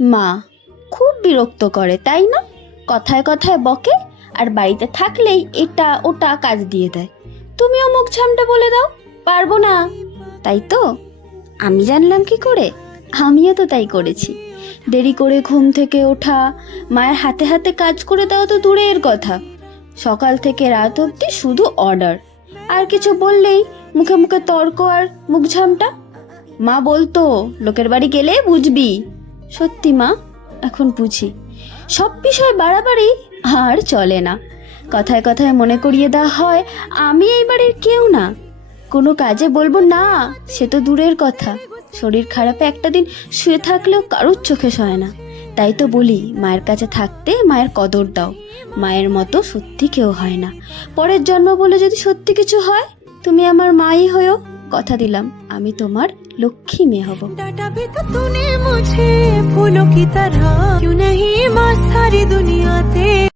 মা খুব বিরক্ত করে, তাই না? কথায় কথায় বকে, আর বাড়িতে থাকলেই এটা ওটা কাজ দিয়ে দেয়। তুমিও মুখ ঝামটা বলে দাও, পারবো না, তাই তো? আমি জানলাম কি করে? আমিও তো তাই করেছি। দেরি করে ঘুম থেকে ওঠা, মায়ের হাতে হাতে কাজ করে দাও তো দূরের কথা, সকাল থেকে রাত অবধি শুধু অর্ডার। আর কিছু বললেই মুখে মুখে তর্ক আর মুখ ঝামটা। মা বলতো লোকের বাড়ি গেলে বুঝবি। সত্যি মা, এখন বুঝি। সব বিষয় বাড়াবাড়ি আর চলে না। কথায় কথায় মনে করিয়ে দেওয়া হয় আমি এই বাড়ির কেউ না। কোনো কাজে বলবো না, সে তো দূরের কথা। শরীর খারাপে একটা দিন শুয়ে থাকলেও কারোর চোখে সয় না। তাই তো বলি, মায়ের কাছে থাকতে মায়ের কদর দাও। মায়ের মতো সত্যি কেউ হয় না। পরের জন্ম বলে যদি সত্যি কিছু হয়, তুমি আমার মাই হয়েও। কথা দিলাম আমি তোমার लक्ष्मी में हब। डाटा भी तो तूने मुझे फूलों की तरह, क्यों नहीं माँ सारी दुनिया तेरी।